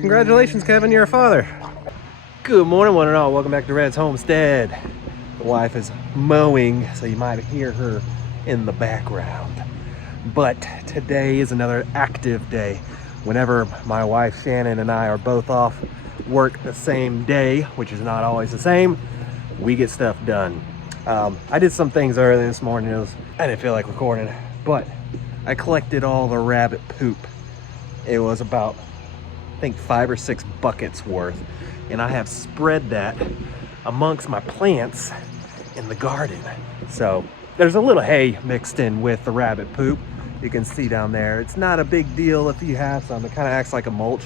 Congratulations, Kevin, you're a father. Good morning, one and all. Welcome back to Red's Homestead. The wife is mowing, so you might hear her in the background. But today is another active day. Whenever my wife Shannon and I are both off work the same day, which is not always the same, we get stuff done. I did some things early this morning. I didn't feel like recording, but I collected all the rabbit poop. It was about, I think, 5 or 6 buckets worth, and I have spread that amongst my plants in the garden. So there's a little hay mixed in with the rabbit poop. You can see down there. It's not a big deal if you have some. It kind of acts like a mulch.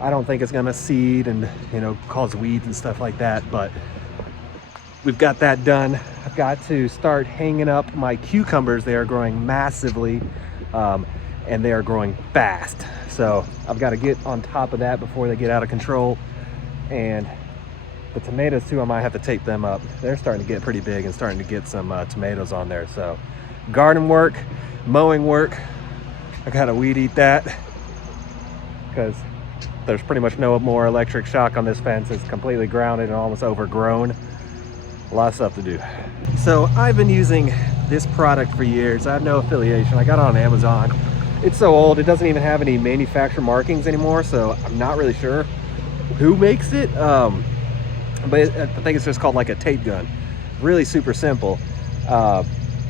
I don't think it's gonna seed and, you know, cause weeds and stuff like that, but we've got that done. I've got to start hanging up my cucumbers. They are growing massively, and they are growing fast. So I've got to get on top of that before they get out of control. And the tomatoes too, I might have to tape them up. They're starting to get pretty big and starting to get some tomatoes on there. So garden work, mowing work, I gotta weed eat that because there's pretty much no more electric shock on this fence. It's completely grounded and almost overgrown. A lot of stuff to do. So I've been using this product for years. I have no affiliation. I got it on Amazon. It's so old, it doesn't even have any manufacturer markings anymore, so I'm not really sure who makes it. But I think it's just called like a tape gun. Really super simple.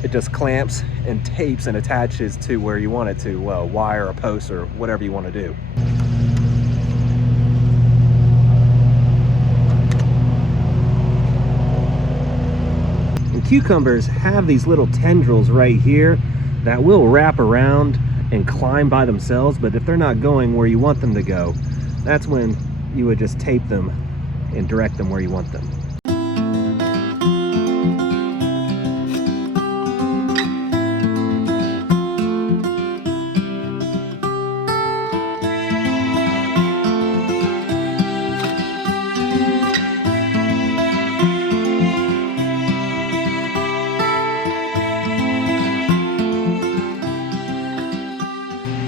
It just clamps and tapes and attaches to where you want it to, well, wire, a post, or whatever you want to do. And cucumbers have these little tendrils right here that will wrap around and climb by themselves, but if they're not going where you want them to go, that's when you would just tape them and direct them where you want them.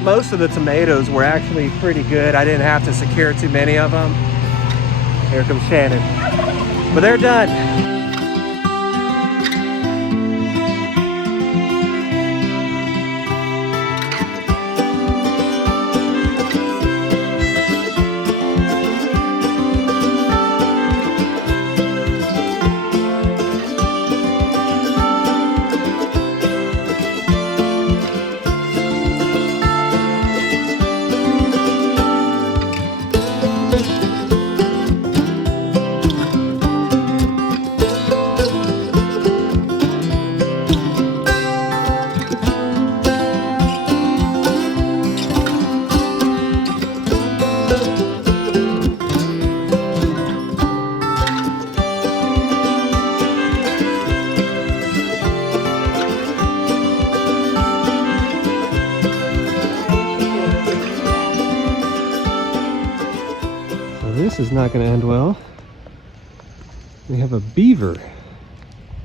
Most of the tomatoes were actually pretty good. I didn't have to secure too many of them. Here comes Shannon. But they're done. This is not going to end well. We have a beaver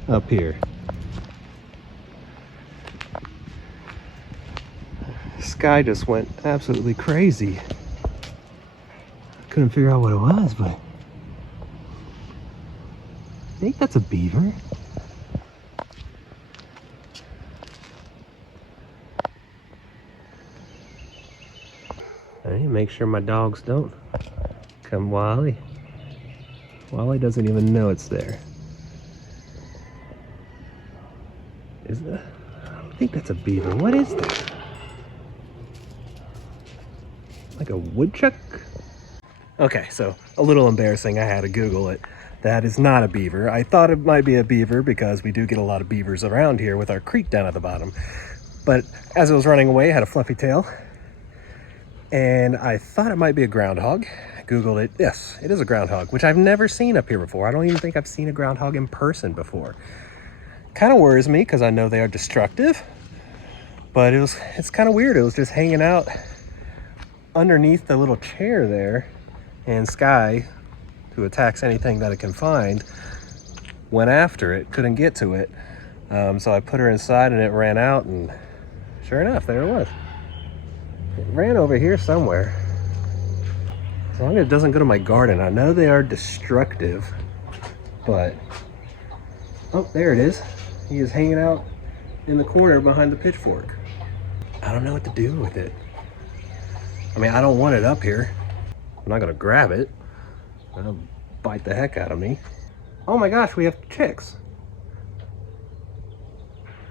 up here. This guy just went absolutely crazy. Couldn't figure out what it was, but I think that's a beaver. I need to make sure my dogs don't come. Wally doesn't even know it's there. Is that? I don't think that's a beaver. What is that? Like a woodchuck? Okay, so a little embarrassing. I had to Google it. That is not a beaver. I thought it might be a beaver because we do get a lot of beavers around here with our creek down at the bottom. But as it was running away, it had a fluffy tail. And I thought it might be a groundhog. Googled it. Yes, it is a groundhog, which I've never seen up here before. I don't even think I've seen a groundhog in person before. Kind of worries me because I know they are destructive, but it's kind of weird. It was just hanging out underneath the little chair there, and Sky, who attacks anything that it can find, went after it, couldn't get to it. So I put her inside and it ran out, and sure enough, there it was. It ran over here somewhere. As long as it doesn't go to my garden. I know they are destructive, but... Oh, there it is. He is hanging out in the corner behind the pitchfork. I don't know what to do with it. I mean, I don't want it up here. I'm not gonna grab it. It'll bite the heck out of me. Oh my gosh, we have chicks.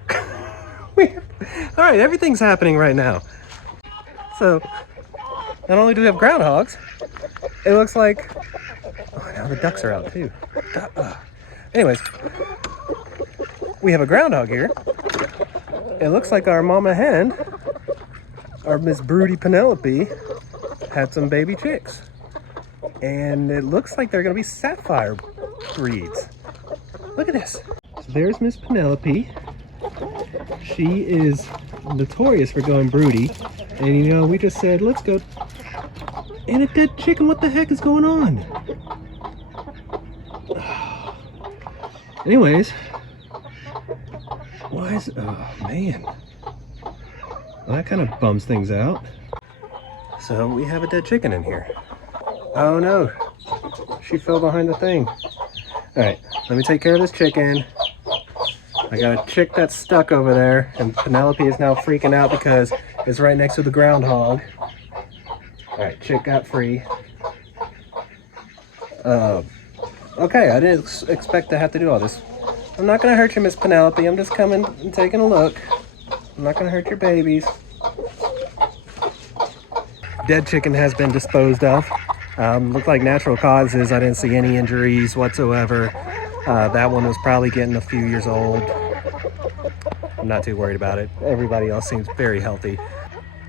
All right, everything's happening right now. So, not only do we have groundhogs, it looks like, oh, now the ducks are out too. Anyways, we have a groundhog here. It looks like our mama hen, our Miss Broody Penelope, had some baby chicks. And it looks like they're gonna be sapphire breeds. Look at this. So there's Miss Penelope. She is notorious for going broody. And you know, we just said, let's go. And a dead chicken, what the heck is going on? Anyways, why is, oh man. Well, that kind of bums things out. So we have a dead chicken in here. Oh no, she fell behind the thing. All right, let me take care of this chicken. I got a chick that's stuck over there, and Penelope is now freaking out because it's right next to the groundhog. All right, chick got free. Okay, I didn't expect to have to do all this. I'm not gonna hurt you, Miss Penelope. I'm just coming and taking a look. I'm not gonna hurt your babies. Dead chicken has been disposed of. Looked like natural causes. I didn't see any injuries whatsoever. That one was probably getting a few years old. I'm not too worried about it. Everybody else seems very healthy.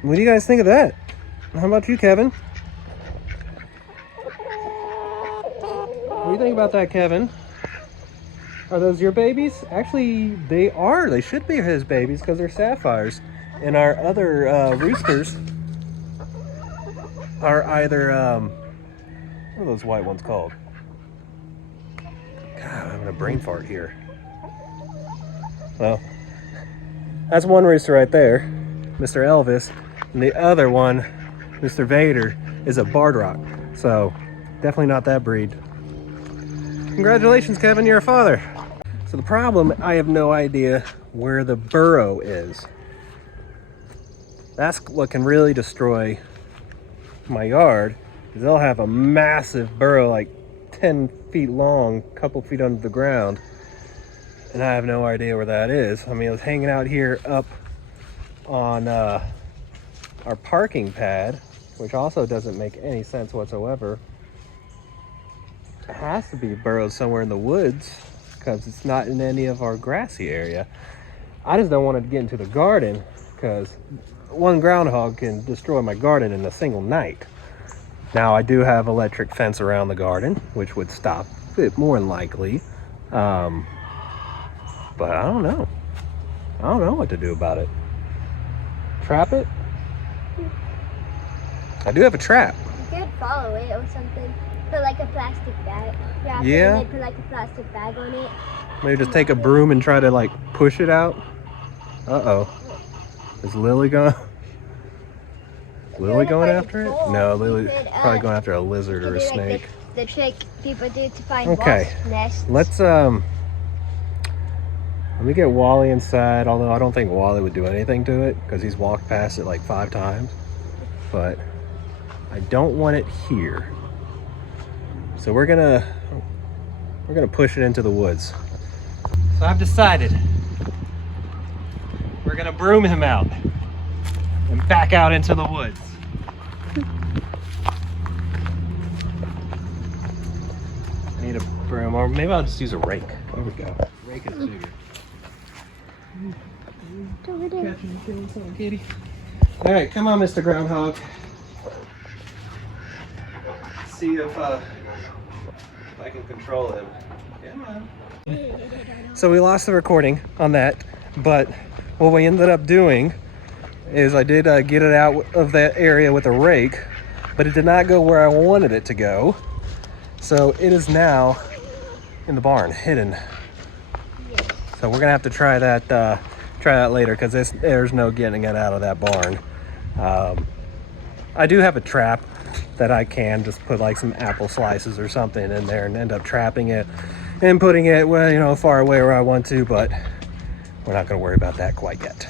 What do you guys think of that? How about you, Kevin? What do you think about that, Kevin? Are those your babies? Actually, they are. They should be his babies because they're sapphires. And our other roosters are either, what are those white ones called? God, I'm having a brain fart here. Well, that's one rooster right there, Mr. Elvis. And the other one, Mr. Vader, is a barred rock. So, definitely not that breed. Congratulations, Kevin, you're a father. So the problem, I have no idea where the burrow is. That's what can really destroy my yard, is they'll have a massive burrow, like 10 feet long, couple feet under the ground, and I have no idea where that is. I mean, it was hanging out here up on our parking pad, which also doesn't make any sense whatsoever. It has to be burrowed somewhere in the woods because it's not in any of our grassy area. I just don't want it to get into the garden because one groundhog can destroy my garden in a single night. Now, I do have electric fence around the garden, which would stop it more than likely. But I don't know. I don't know what to do about it. Trap it? I do have a trap. You could follow it or something. Put like a plastic bag. Wrap it Yeah. and then put like a plastic bag on it. Maybe just take a broom and try to like push it out. Uh-oh. Is Lily going? Lily going after it? No, Lily's probably going after a lizard or a snake. Like the trick people do to find Okay. wasp nests. Let's let me get Wally inside, although I don't think Wally would do anything to it because he's walked past it like 5 times. But I don't want it here. So we're gonna push it into the woods. So I've decided we're gonna broom him out and back out into the woods. I need a broom, or maybe I'll just use a rake. There we go. Rake is bigger. Catching killing something, kitty. All right, come on, Mr. Groundhog. Let's see if I can control him. Come on. So we lost the recording on that, but what we ended up doing is I did get it out of that area with a rake, but it did not go where I wanted it to go. So it is now in the barn, hidden. So we're gonna have to try that later because there's no getting it out of that barn. I do have a trap that I can just put like some apple slices or something in there and end up trapping it and putting it, well, you know, far away where I want to, but we're not going to worry about that quite yet.